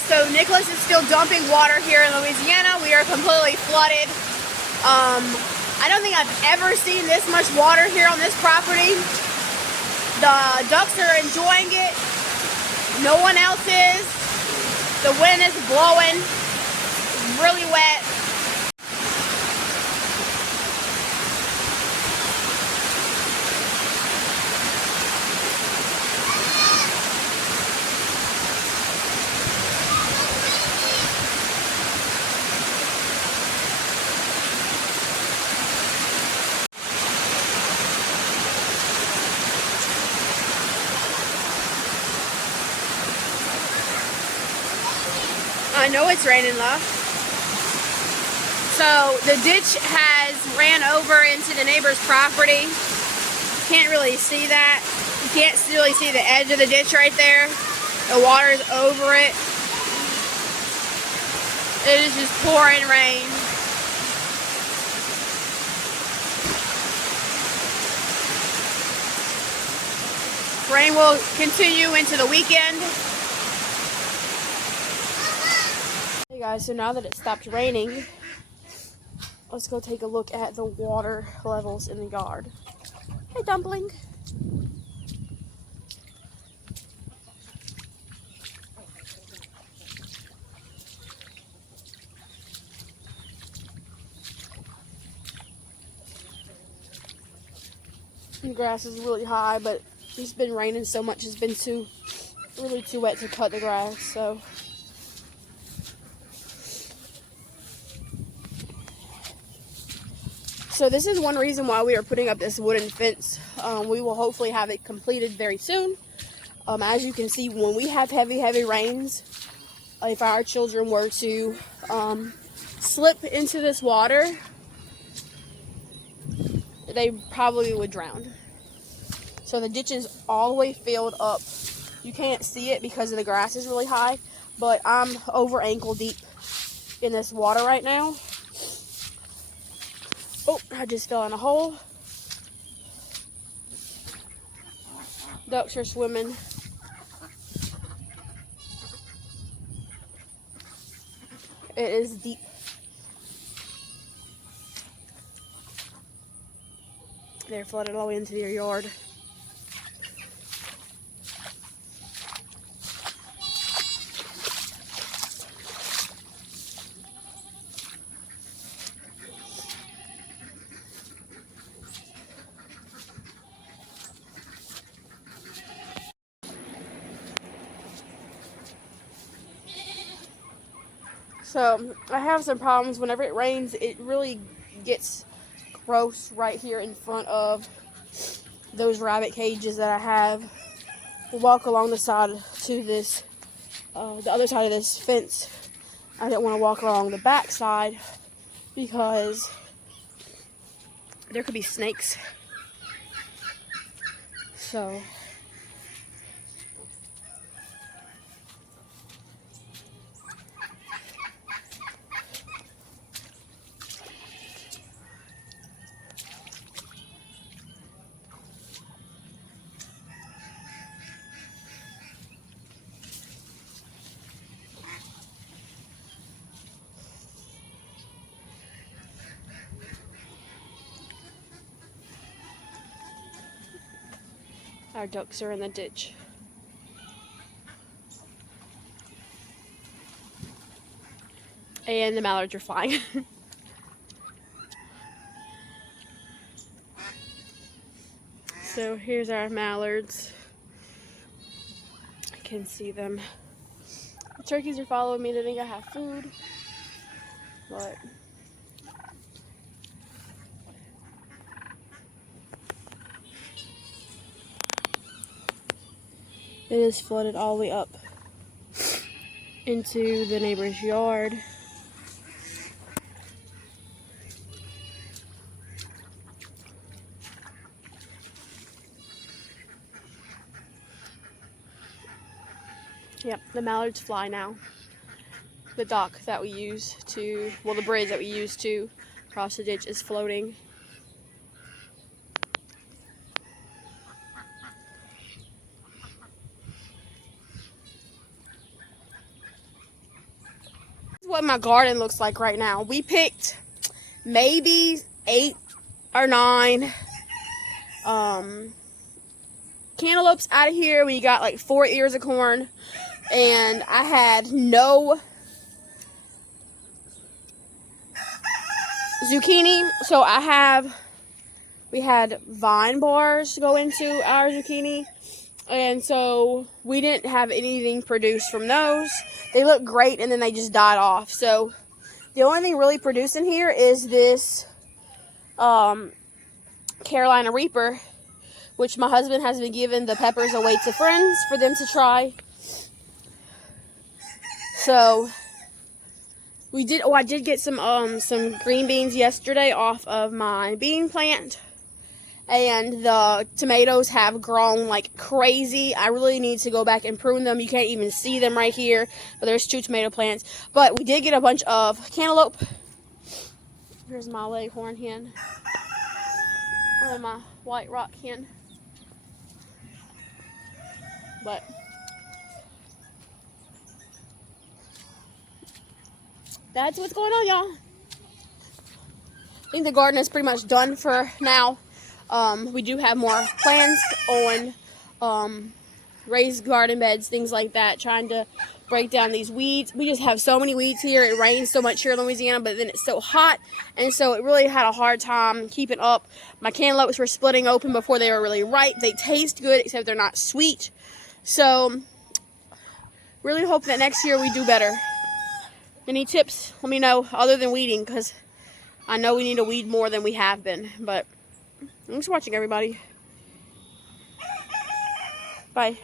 guys, so Nicholas is still dumping water here in Louisiana. We are completely flooded. I don't think I've ever seen this much water here on this property. The ducks are enjoying it. No one else is. The wind is blowing. It's really wet. I know it's raining, love. So the ditch has ran over into the neighbor's property. Can't really see that. You can't really see the edge of the ditch right there. The water's over it. It is just pouring rain. Rain will continue into the weekend. Hey guys, so now that it stopped raining, let's go take a look at the water levels in the yard. Hey, Dumpling. The grass is really high, but it's been raining so much, it's been really too wet to cut the grass, so. So this is one reason why we are putting up this wooden fence. We will hopefully have it completed very soon. As you can see, when we have heavy rains, if our children were to slip into this water, they probably would drown. So the ditch is all the way filled up. You can't see it because the grass is really high, but I'm over ankle deep in this water right now. Oh, I just fell in a hole. Ducks are swimming. It is deep. They're flooded all the way into their yard. So I have some problems. Whenever it rains, it really gets gross right here in front of those rabbit cages that I have. We'll walk along the side to this, the other side of this fence. I don't want to walk along the back side because there could be snakes. So our ducks are in the ditch. And the mallards are flying. So here's our mallards. I can see them. The turkeys are following me. They think I have food. But it is flooded all the way up into the neighbor's yard. Yep, the mallards fly now. The dock that we use to, well, the bridge that we use to cross the ditch is floating. what my garden looks like right now. We picked maybe 8 or 9 cantaloupes out of here. We got like 4 ears of corn, and I had no zucchini, so we had vine bars to go into our zucchini, and so we didn't have anything produced from those. They look great, and then they just died off. So the only thing really producing here is this Carolina Reaper, which my husband has been giving the peppers away to friends for them to try. So I did get some green beans yesterday off of my bean plant, and the tomatoes have grown like crazy. I really need to go back and prune them. You can't even see them right here, but there's 2 tomato plants. But we did get a bunch of cantaloupe. Here's my leghorn hen and my white rock hen. But that's what's going on, y'all. I think the garden is pretty much done for now. We do have more plans on raised garden beds, things like that, trying to break down these weeds. We just have so many weeds here. It rains so much here in Louisiana, but then it's so hot, and so it really had a hard time keeping up. My cantaloupes were splitting open before they were really ripe. They taste good, except they're not sweet. So really hope that next year we do better. Any tips? Let me know, other than weeding, because I know we need to weed more than we have been. But thanks for watching, everybody. Bye.